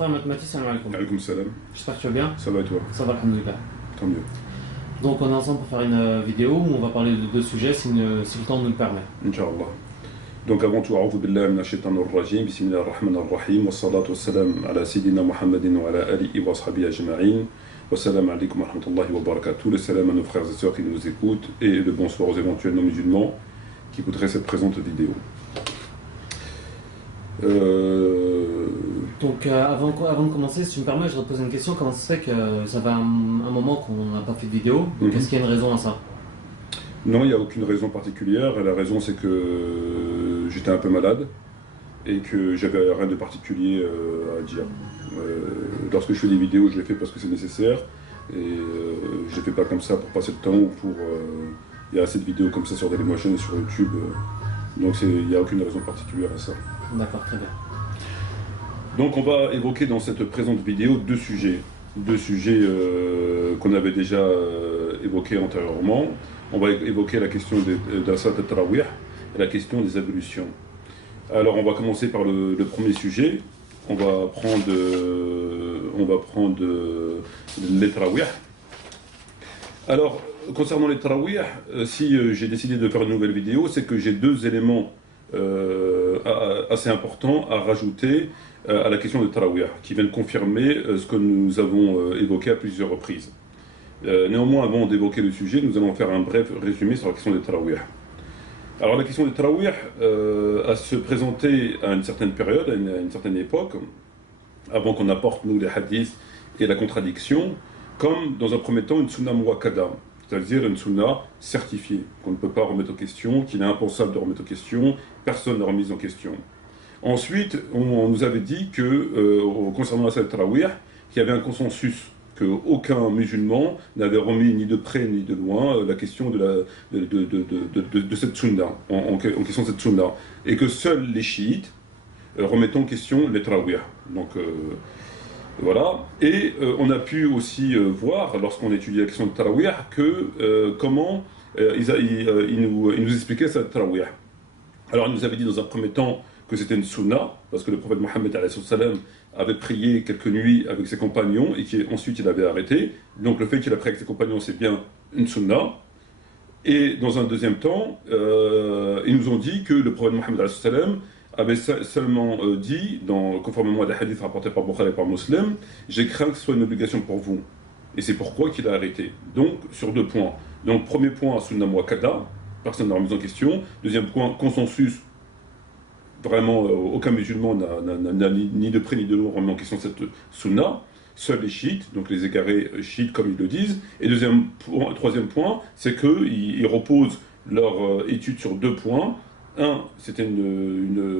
frère Matmati, salam alaikum. Alaikum salam. J'espère que tu vas bien. Ça va et toi? Ça va, alhamdoulilah. Tant mieux. Donc on est ensemble pour faire une vidéo où on va parler de deux sujets si le temps nous le permet. Inch'Allah. Donc avant tout, a'udhu billahi minash shaitanir rajim, bismillahir rahmanir rahim, wa salatu wa salam ala sayyidina Muhammadin wa ala alihi wa sahbihi ajma'in. Wa salam alaikum wa rahmatullahi wa barakatuh. Le salam à nos frères et sœurs qui nous écoutent et le bonsoir aux éventuels non-musulmans qui écouteraient cette présente vidéo. Donc avant de commencer, si tu me permets, je vais te poser une question. Comment ça se fait que ça fait un moment qu'on n'a pas fait de vidéo? Est-ce qu'il y a une raison à ça? Non, il n'y a aucune raison particulière. La raison, c'est que j'étais un peu malade et que j'avais rien de particulier à dire. Lorsque je fais des vidéos, je les fais parce que c'est nécessaire et je les fais pas comme ça pour passer le temps ou pour... Il y a assez de vidéos comme ça sur Dailymotion et sur YouTube, donc il n'y a aucune raison particulière à ça. D'accord, très bien. Donc on va évoquer dans cette présente vidéo deux sujets qu'on avait déjà évoqués antérieurement. On va évoquer la question d'un Salat al-Tarawih et la question des ablutions. Alors on va commencer par le premier sujet. On va prendre les Tarawih. Alors concernant les Tarawih, si j'ai décidé de faire une nouvelle vidéo, c'est que j'ai deux éléments assez importants à rajouter à la question de Tarawih, qui viennent confirmer ce que nous avons évoqué à plusieurs reprises. Néanmoins, avant d'évoquer le sujet, nous allons faire un bref résumé sur la question des Tarawih. Alors la question des Tarawih a se présenté à une certaine période, à une certaine époque, avant qu'on apporte nous les hadiths et la contradiction, comme dans un premier temps une sunna muwakkada, c'est-à-dire une sunna certifiée, qu'on ne peut pas remettre en question, qu'il est impensable de remettre en question, personne n'a remise en question. Ensuite, on nous avait dit que, concernant la salat tarawih, qu'il y avait un consensus, qu'aucun musulman n'avait remis ni de près ni de loin la question de cette sunna, en question de cette sunna, et que seuls les chiites remettent en question les tarawih. Donc, voilà, et on a pu aussi voir, lorsqu'on étudie la question de Tarawih, que comment ils nous expliquaient cette Tarawih. Alors il nous avait dit dans un premier temps que c'était une sunna, parce que le prophète Mohammed avait prié quelques nuits avec ses compagnons, et qu'ensuite il avait arrêté. Donc le fait qu'il a prié avec ses compagnons, c'est bien une sunna. Et dans un deuxième temps, ils nous ont dit que le prophète Mohammed avait seulement dit, conformément à des hadiths rapportés par Bukhari et par Muslim, j'ai craint que ce soit une obligation pour vous. Et c'est pourquoi qu'il a arrêté. Donc, sur deux points. Donc, premier point, sunna muwakkada, personne n'a remis en question. Deuxième point, consensus, vraiment, aucun musulman n'a ni de près ni de loin remis en question cette sunna. Seuls les chiites, donc les égarés chiites comme ils le disent. Et troisième point, c'est qu'ils reposent leur étude sur deux points. Un, c'était le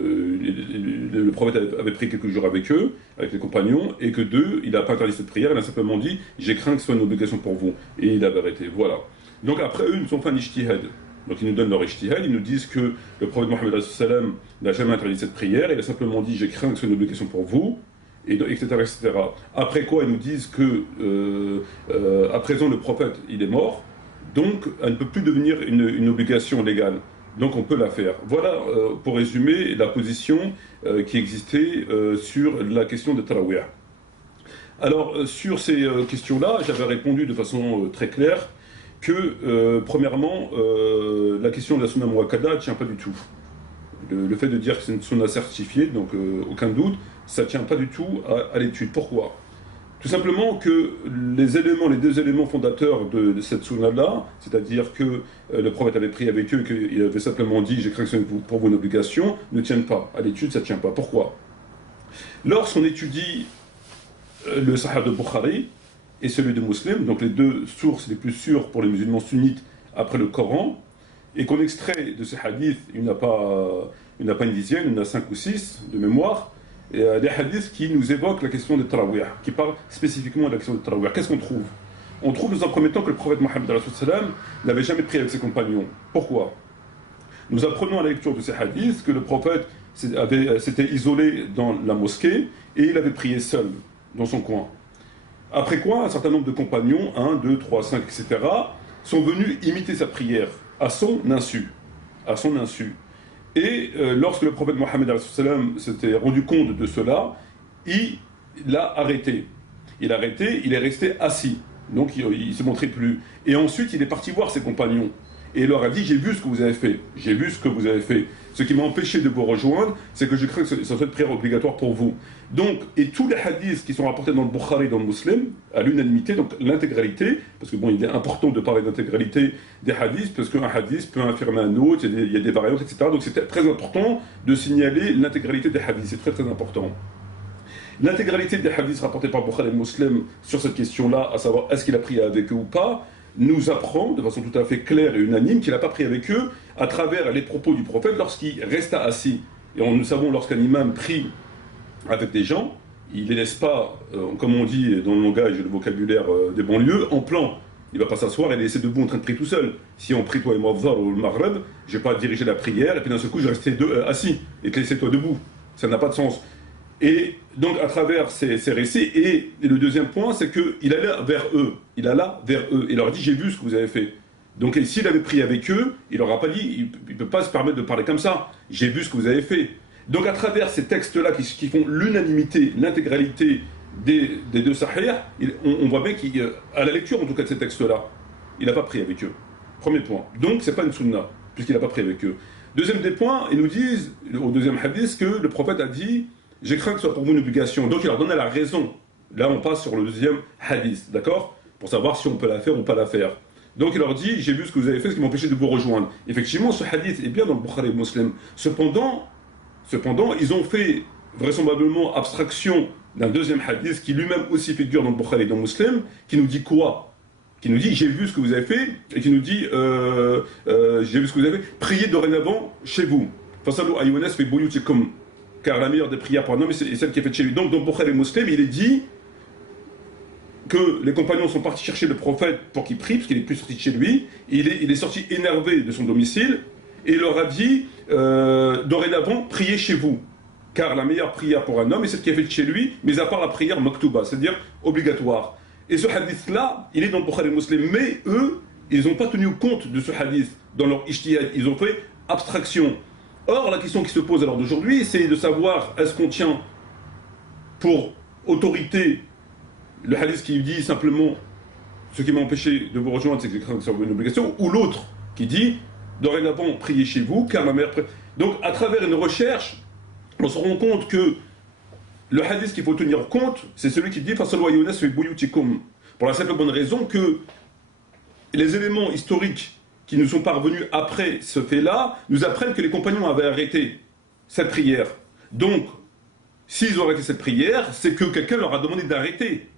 prophète avait pris quelques jours avec eux, avec les compagnons, et que deux, il n'a pas interdit cette prière, il a simplement dit « j'ai craint que ce soit une obligation pour vous ». Et il avait arrêté, voilà. Donc après eux, ils nous ont fait un ijtihad. Donc ils nous donnent leur ijtihad, ils nous disent que le prophète Mohammed n'a jamais interdit cette prière, il a simplement dit « j'ai craint que ce soit une obligation pour vous ». Etc., etc. Après quoi, ils nous disent que à présent le prophète il est mort, donc elle ne peut plus devenir une obligation légale. Donc on peut la faire. Voilà pour résumer la position qui existait sur la question de Tarawih. Alors sur ces questions-là, j'avais répondu de façon très claire que premièrement, la question de la sunna muwakkada ne tient pas du tout. Le fait de dire que c'est une sunna certifiée, donc aucun doute, ça ne tient pas du tout à l'étude. Pourquoi ? Tout simplement que les deux éléments fondateurs de cette sunna-là, c'est-à-dire que le prophète avait prié avec eux, qu'il avait simplement dit « j'ai craint que ce soit pour vous une obligation », ne tiennent pas. À l'étude, ça ne tient pas. Pourquoi ? Lorsqu'on étudie le Sahih de Bukhari et celui de Muslim, donc les deux sources les plus sûres pour les musulmans sunnites après le Coran, et qu'on extrait de ces hadiths, il n'y en a pas une dizaine, il y en a 5 ou 6 de mémoire, et des hadiths qui nous évoquent la question de Tarawih, qui parlent spécifiquement de la question de Tarawih. Qu'est-ce qu'on trouve ? On trouve dans un premier temps que le prophète Mohammed n'avait jamais prié avec ses compagnons. Pourquoi ? Nous apprenons à la lecture de ces hadiths que le prophète s'était isolé dans la mosquée et il avait prié seul, dans son coin. Après quoi, un certain nombre de compagnons, 1, 2, 3, 5, etc., sont venus imiter sa prière à son insu. À son insu. Et lorsque le prophète Mohammed s'était rendu compte de cela, il l'a arrêté. Il a arrêté, il est resté assis. Donc il ne se montrait plus. Et ensuite, il est parti voir ses compagnons. Et il leur a dit, j'ai vu ce que vous avez fait. J'ai vu ce que vous avez fait. Ce qui m'a empêché de vous rejoindre, c'est que je crains que ça soit une prière obligatoire pour vous. Donc, et tous les hadiths qui sont rapportés dans le Bukhari et dans le Muslim, à l'unanimité, donc l'intégralité, parce que bon, il est important de parler d'intégralité des hadiths, parce qu'un hadith peut infirmer un autre, il y a des variantes, etc. Donc c'est très important de signaler l'intégralité des hadiths. C'est très très important. L'intégralité des hadiths rapportés par Bukhari et Muslim sur cette question-là, à savoir est-ce qu'il a prié avec eux ou pas, nous apprend de façon tout à fait claire et unanime qu'il n'a pas prié avec eux à travers les propos du prophète lorsqu'il resta assis. Et nous savons, lorsqu'un imam prie avec des gens, il ne les laisse pas, comme on dit dans le langage et le vocabulaire des banlieues, en plan. Il ne va pas s'asseoir et laisser debout en train de prier tout seul. Si on prie toi et moi ou le Maghreb, je ne vais pas diriger la prière et puis d'un seul coup je vais rester assis et te laisser toi debout. Ça n'a pas de sens. Et donc à travers ces récits, et le deuxième point, c'est qu'il allait vers eux. Il alla vers eux. Il leur a dit, j'ai vu ce que vous avez fait. Donc s'il avait prié avec eux, il leur a pas dit, il ne peut pas se permettre de parler comme ça. J'ai vu ce que vous avez fait. Donc à travers ces textes-là qui font l'unanimité, l'intégralité des deux Sahih, on voit bien qu'à la lecture en tout cas de ces textes-là, il n'a pas prié avec eux. Premier point. Donc c'est pas une sunna, puisqu'il n'a pas prié avec eux. Deuxième des points, ils nous disent, au deuxième hadith, que le prophète a dit, j'ai craint que ce soit pour vous une obligation. Donc il leur donne la raison. Là on passe sur le deuxième hadith, d'accord? Pour savoir si on peut la faire ou pas la faire. Donc il leur dit, j'ai vu ce que vous avez fait, ce qui m'empêchait de vous rejoindre. Effectivement, ce hadith est bien dans le Bukhari et Muslim. Cependant, ils ont fait vraisemblablement abstraction d'un deuxième hadith qui lui-même aussi figure dans le Bukhari et dans le Muslim, qui nous dit quoi? Qui nous dit, j'ai vu ce que vous avez fait, et qui nous dit, j'ai vu ce que vous avez fait, priez dorénavant chez vous. Fasalou ayyunas fi buyutikum. Car la meilleure des prières pour un homme est celle qui est faite chez lui. Donc dans Bukhari et Muslim, il est dit que les compagnons sont partis chercher le prophète pour qu'il prie, parce qu'il n'est plus sorti de chez lui. Il est sorti énervé de son domicile, et il leur a dit, dorénavant, priez chez vous. Car la meilleure prière pour un homme est celle qui est faite chez lui, mais à part la prière maktuba, c'est-à-dire obligatoire. Et ce hadith-là, il est dans le Bukhari et Muslim, mais eux, ils n'ont pas tenu compte de ce hadith dans leur ijtihad, ils ont fait abstraction. Or, la question qui se pose à l'heure d'aujourd'hui, c'est de savoir est-ce qu'on tient pour autorité le hadith qui dit simplement ce qui m'a empêché de vous rejoindre, c'est que c'est une obligation, ou l'autre qui dit dorénavant priez chez vous, car ma mère. Donc, à travers une recherche, on se rend compte que le hadith qu'il faut tenir compte, c'est celui qui dit Fasalwa Younas fi buyutikum. Pour la simple bonne raison que les éléments historiques qui nous sont parvenus après ce fait-là, nous apprennent que les compagnons avaient arrêté cette prière. Donc, s'ils ont arrêté cette prière, c'est que quelqu'un leur a demandé d'arrêter.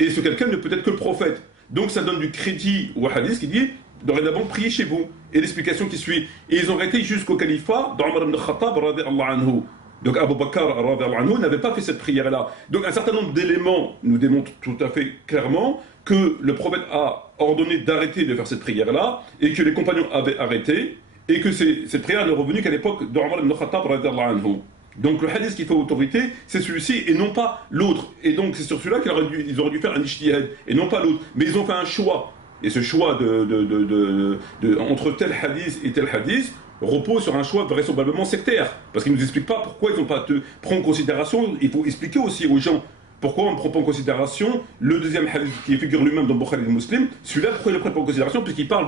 Et ce quelqu'un ne peut être que le prophète. Donc ça donne du crédit au hadith qui dit dorénavant priez chez vous. Et l'explication qui suit. Et ils ont arrêté jusqu'au califat d'Omar ibn Khattab radiyallahu anhu. Donc Abu Bakr radiyallahu anhu n'avait pas fait cette prière-là. Donc un certain nombre d'éléments nous démontrent tout à fait clairement que le prophète a ordonné d'arrêter de faire cette prière-là, et que les compagnons avaient arrêté, et que cette prière n'est revenue qu'à l'époque d'Omar ibn Khattab radiyallahu anhu. Donc le hadith qui fait autorité, c'est celui-ci et non pas l'autre. Et donc c'est sur celui-là qu'ils auraient dû faire un ijtihad, et non pas l'autre. Mais ils ont fait un choix. Et ce choix entre tel hadith et tel hadith repose sur un choix vraisemblablement sectaire. Parce qu'ils ne nous expliquent pas pourquoi ils n'ont pas pris en considération. Il faut expliquer aussi aux gens pourquoi on ne prend pas en considération le deuxième hadith qui figure lui-même dans Bukhari et Muslim. Celui-là, pourquoi il ne le prend pas en considération? Puisqu'il parle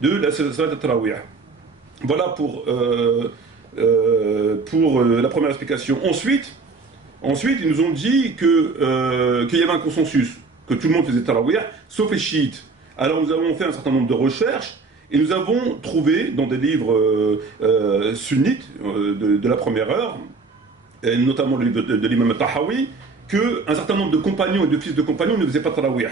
de la salat al-Tarawih. Voilà pour la première explication. Ensuite, ils nous ont dit qu'il y avait un consensus, que tout le monde faisait Tarawih, sauf les chiites. Alors nous avons fait un certain nombre de recherches, et nous avons trouvé dans des livres sunnites de la première heure, et notamment le livre de l'imam Tahawi, qu'un certain nombre de compagnons et de fils de compagnons ne faisaient pas Tarawih.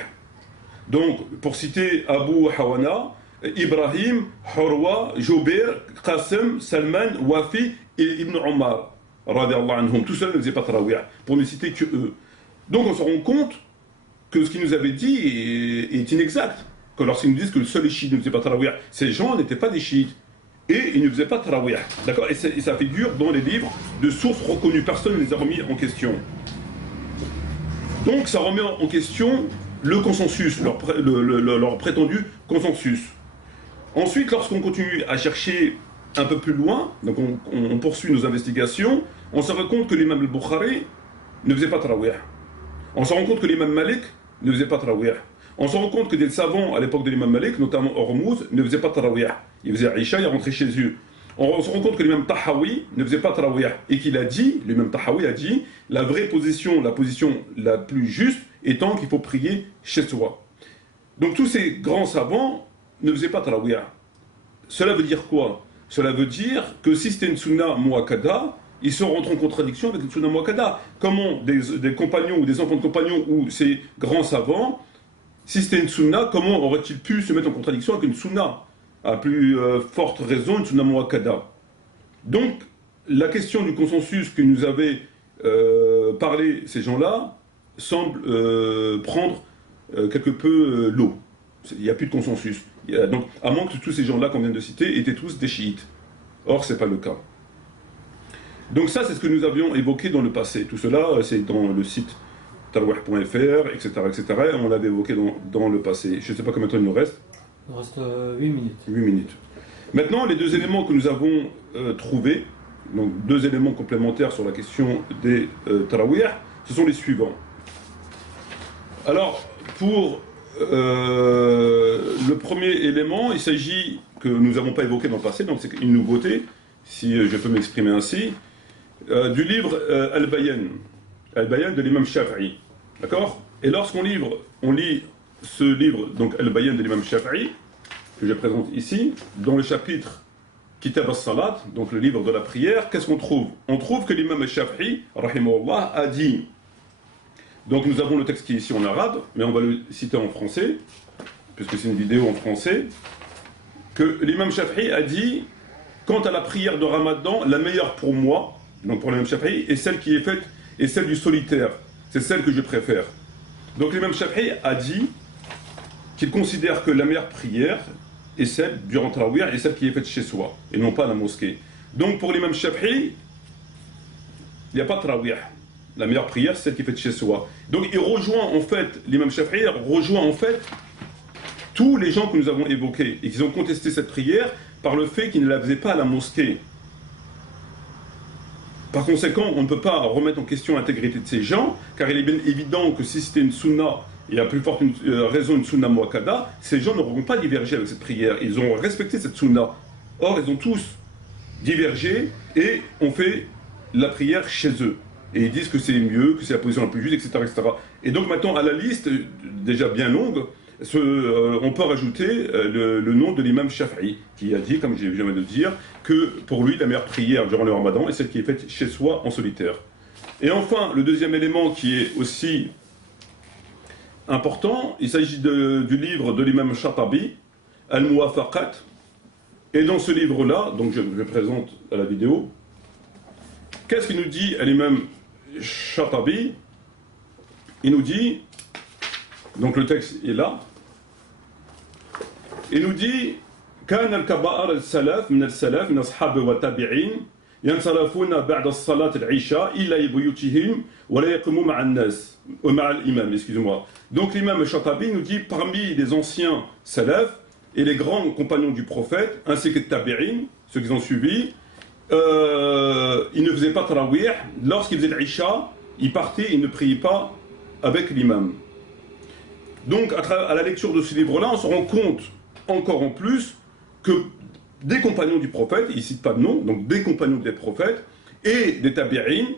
Donc, pour citer Abu Hawana, Ibrahim, Hurwa, Joubir, Qasim, Salman, Wafi et Ibn Omar, radiallahu anhum. Tout cela ne faisait pas Tarawih, pour ne citer que eux. Donc on se rend compte que ce qu'ils nous avaient dit est inexact. Que lorsqu'ils nous disent que le seul chiite ne faisait pas Tarawih, ces gens n'étaient pas des chiites. Et ils ne faisaient pas Tarawih. D'accord? Et ça figure dans les livres de sources reconnues. Personne ne les a remis en question. Donc ça remet en question le consensus, leur prétendu consensus. Ensuite, lorsqu'on continue à chercher un peu plus loin, donc on poursuit nos investigations, on se rend compte que l'imam al-Bukhari ne faisait pas Tarawih. On se rend compte que l'imam Malik ne faisait pas tarawih. On se rend compte que des savants à l'époque de l'imam Malik, notamment Hormuz, ne faisaient pas tarawih. Ils faisaient Aïcha, ils rentraient chez eux. On se rend compte que l'imam Tahawi ne faisait pas tarawih. Et qu'il a dit, l'imam Tahawi a dit, la vraie position, la position la plus juste étant qu'il faut prier chez soi. Donc tous ces grands savants ne faisaient pas tarawih. Cela veut dire quoi? Cela veut dire que si c'était une sunna muakkada, ils se rentrent en contradiction avec une sunna muakkada. Comment des compagnons ou des enfants de compagnons ou ces grands savants, si c'était une sunna, comment auraient-ils pu se mettre en contradiction avec une sunna? À plus forte raison, une sunna muakkada. Donc, la question du consensus que nous avaient parlé ces gens-là semble prendre quelque peu l'eau. Il n'y a plus de consensus. Donc, à moins que tous ces gens-là qu'on vient de citer étaient tous des chiites. Or, ce n'est pas le cas. Donc ça, c'est ce que nous avions évoqué dans le passé. Tout cela, c'est dans le site tarwih.fr, etc., etc. Et on l'avait évoqué dans le passé. Je ne sais pas combien de temps il nous reste. Il reste 8 minutes. 8 minutes. Maintenant, les deux éléments que nous avons trouvés, donc deux éléments complémentaires sur la question des tarawih, ce sont les suivants. Alors, pour le premier élément, il s'agit que nous n'avons pas évoqué dans le passé, donc c'est une nouveauté, si je peux m'exprimer ainsi, du livre Al-Bayan de l'imam Shafi'i. D'accord? Et lorsqu'on lit ce livre, donc Al-Bayan de l'imam Shafi'i, que je présente ici, dans le chapitre Kitab al-Salat, donc le livre de la prière, qu'est-ce qu'on trouve? On trouve que l'imam Shafi'i, rahimahullah, a dit, donc nous avons le texte qui est ici en arabe, mais on va le citer en français, puisque c'est une vidéo en français, que l'imam Shafi'i a dit, quant à la prière de Ramadan, la meilleure pour moi, donc pour l'imam Shafi'i, est celle qui est faite, est celle du solitaire. C'est celle que je préfère. Donc l'imam Shafi'i a dit qu'il considère que la meilleure prière est celle durant Tarawih et celle qui est faite chez soi, et non pas à la mosquée. Donc pour l'imam Shafi'i, il n'y a pas de Tarawih. La meilleure prière, c'est celle qui est faite chez soi. Donc il rejoint en fait, l'imam Shafi'i rejoint en fait tous les gens que nous avons évoqués et qui ont contesté cette prière par le fait qu'ils ne la faisaient pas à la mosquée. Par conséquent, on ne peut pas remettre en question l'intégrité de ces gens, car il est bien évident que si c'était une sunna, et à plus forte raison une sunna muakkada, ces gens n'auront pas divergé avec cette prière. Ils ont respecté cette sunna. Or, ils ont tous divergé et ont fait la prière chez eux. Et ils disent que c'est mieux, que c'est la position la plus juste, etc., etc. Et donc maintenant, à la liste, déjà bien longue, on peut rajouter le nom de l'imam Shafi'i, qui a dit, comme je viens de le dire, que pour lui, la meilleure prière durant le Ramadan est celle qui est faite chez soi en solitaire. Et enfin, le deuxième élément qui est aussi important, il s'agit du livre de l'imam Shatabi, Al-Muwafaqat. Et dans ce livre-là, donc je présente à la vidéo, qu'est-ce qu'il nous dit l'imam Shatabi? Il nous dit, donc le texte est là, il nous dit كان الكبائر السلف من السلف من أصحاب والتابعين ينصرفون بعد الصلاة العشاء إلى بيوتهم ولا يقوموا مع الناس مع الإمام, excusez-moi. Donc l'imam Shatabi nous dit parmi les anciens salaf et les grands compagnons du prophète ainsi que les tabi'in, ceux qui ont suivi, ils ne faisaient pas tarawih. Lorsqu'ils faisaient l'isha, ils partaient, ils ne priaient pas avec l'imam. Donc à la lecture de ce livre-là, on se rend compte encore en plus que des compagnons du prophète, il ne cite pas de nom, donc des compagnons des prophètes et des tabi'in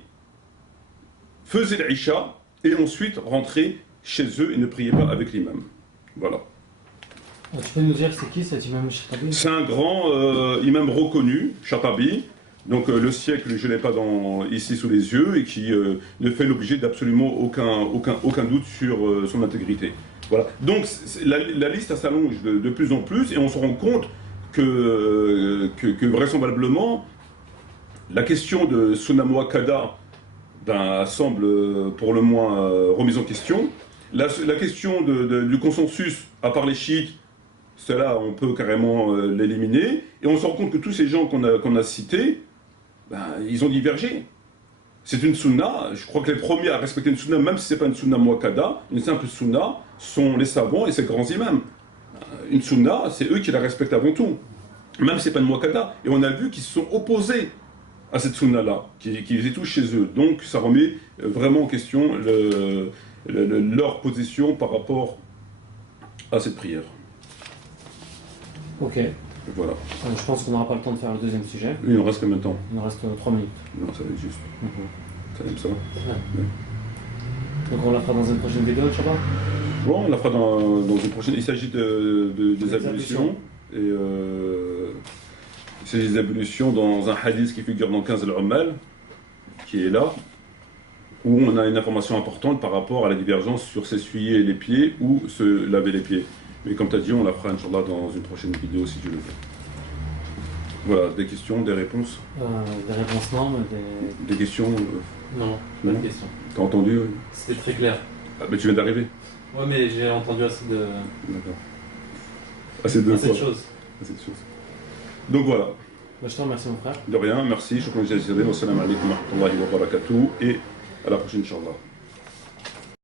faisaient l'isha et ensuite rentraient chez eux et ne priaient pas avec l'imam. Voilà. Tu peux nous dire c'est qui cet imam Shatabi? C'est un grand imam reconnu, Shatabi, donc le siècle je ne l'ai pas ici sous les yeux et qui ne fait l'objet d'absolument aucun doute sur son intégrité. Voilà. Donc la liste s'allonge de plus en plus et on se rend compte que vraisemblablement la question de Sunna Muakkada semble pour le moins remise en question. La question du consensus, à part les chiites, cela on peut carrément l'éliminer. Et on se rend compte que tous ces gens qu'on a cités, ils ont divergé. C'est une sunna, je crois que les premiers à respecter une sunna, même si ce n'est pas une sunna muakkada, une simple sunna, sont les savants et ces grands imams. Une sunna, c'est eux qui la respectent avant tout, même si ce n'est pas une muakkada. Et on a vu qu'ils se sont opposés à cette sunna-là, qui faisaient tout chez eux. Donc ça remet vraiment en question leur position par rapport à cette prière. Ok. Voilà. Je pense qu'on n'aura pas le temps de faire le deuxième sujet. Il nous reste combien de temps? Il nous reste 3 minutes. Non, ça va être juste. Ça aime ça. Ouais. Ouais. Donc on la fera dans une prochaine vidéo, Inch'Allah. Bon, on la fera dans une prochaine. Il s'agit des ablutions. Et il s'agit des ablutions dans un hadith qui figure dans 15 al-Ummal, qui est là, où on a une information importante par rapport à la divergence sur s'essuyer les pieds ou se laver les pieds. Mais comme tu as dit, on la fera, Inch'Allah, dans une prochaine vidéo si tu le veux. Voilà, des questions, des réponses? Des réponses non, mais Des questions Non, pas Non. de question. T'as entendu? C'était très clair. Ah, mais tu viens d'arriver? Ouais, mais j'ai entendu assez de D'accord. Assez de quoi? choses. Assez de choses. Donc voilà, Bah, je te remercie, mon frère. de rien, merci, shukran jazilan, wa salam alaikum wa rahmatullahi wa barakatuh, et à la prochaine, Inch'Allah.